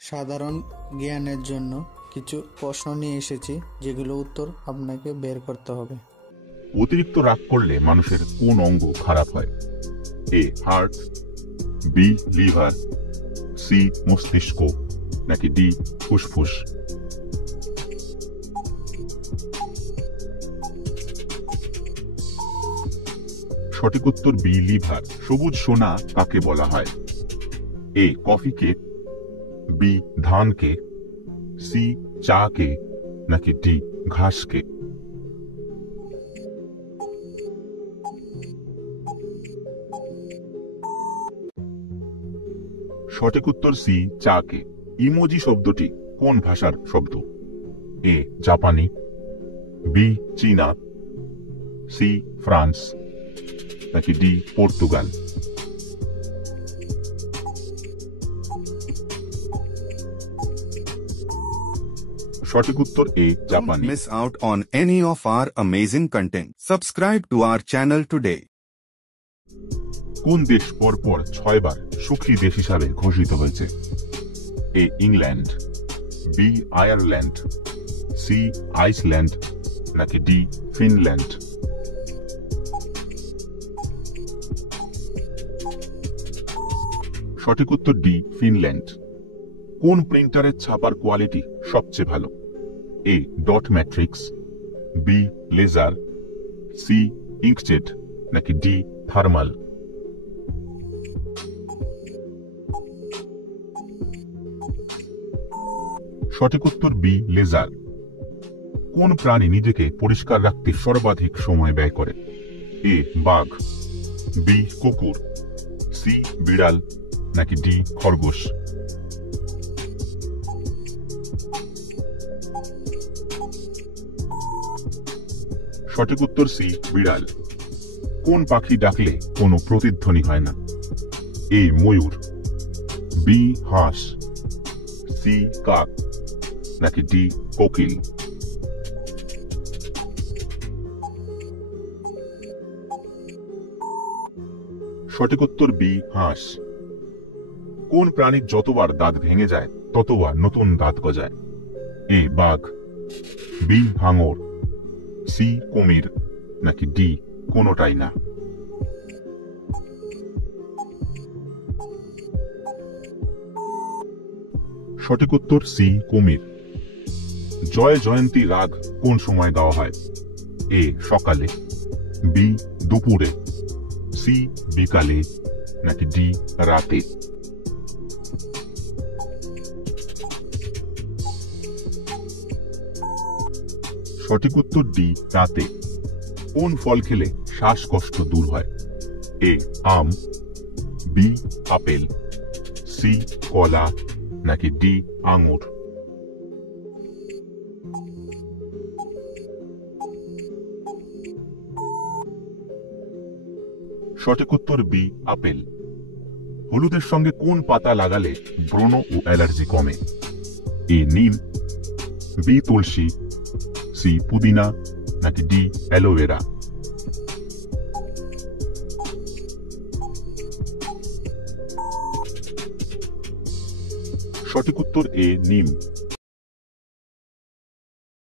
সাধারণ জ্ঞানের জন্য কিছু প্রশ্ন নিয়ে এসেছি, যেগুলো উত্তর আপনাকে বের করতে হবে। অতিরিক্ত রাগ করলে মানুষের কোন অঙ্গ খারাপ হয়? এ হার্ট, বি লিভার, সি মস্তিষ্ক, নাকি ডি ফুসফুস? সঠিক উত্তর বি লিভার। সবুজ সোনা কাকে বলা হয়? এ কফিকে, বি ধানকে, সি চাকে, নাকি ডি ঘাসকে? সঠিক উত্তর সি চাকে। ইমোজি শব্দটি কোন ভাষার শব্দ? এ জাপানি, বি চীনা, সি ফ্রান্স, নাকি ডি পর্তুগাল? সঠিক উত্তর এ জাপানি। Don't miss out on any of our amazing content. Subscribe to our channel today. কোন দেশ পরপর 6 বার সুখী দেশ হিসাবে ঘোষিত হয়েছে? A England, B Ireland, C Iceland, নাকি ডি ফিনল্যান্ড? সঠিক উত্তর ডি ফিনল্যান্ড। কোন প্রিন্টারের ছাপার কোয়ালিটি সবচেয়ে ভালো? A dot matrix, B laser, C inkjet, নাকি ডি থার্মাল? সঠিক উত্তর বি লেজার। কোন প্রাণী নিজেকে পরিষ্কার রাখতে সর্বাধিক সময় ব্যয় করে? এ বাঘ, বি কুকুর, সি বিড়াল, নাকি ডি খরগোশ? সঠিক উত্তর সি বিড়াল। কোন পাখি ডাকলে কোনো প্রতিধ্বনি হয় না? এ ময়ূর, বি হাঁস, সি কাক, নাকি ডি কোকিল? সঠিক উত্তর বি হাঁস। কোন প্রাণীর যতবার দাঁত ভেঙে যায় ততবার নতুন দাঁত গজায়? এ বাঘ, বি হাঙর, সি কুমির, নাকি ডি কোনোটাই না? সঠিক উত্তর সি কুমির। জয় জয়ন্তী রাগ কোন সময় গাওয়া হয়? এ সকালে, বি দুপুরে, সি বিকালে, নাকি ডি রাতে? সঠিক উত্তর ডি রাতে। কোন ফল খেলে শ্বাসকষ্ট দূর হয়? এ আম, বি আপেল, সি কলা, নাকি ডি আঙুর? সঠিক উত্তর বি আপেল। হলুদের সঙ্গে কোন পাতা লাগালে ব্রণ ও অ্যালার্জি কমে? এ নিম, বি তুলসী, সি পুদিনা, নাকি ডি অ্যালোভেরা? সঠিক উত্তর এ নিম।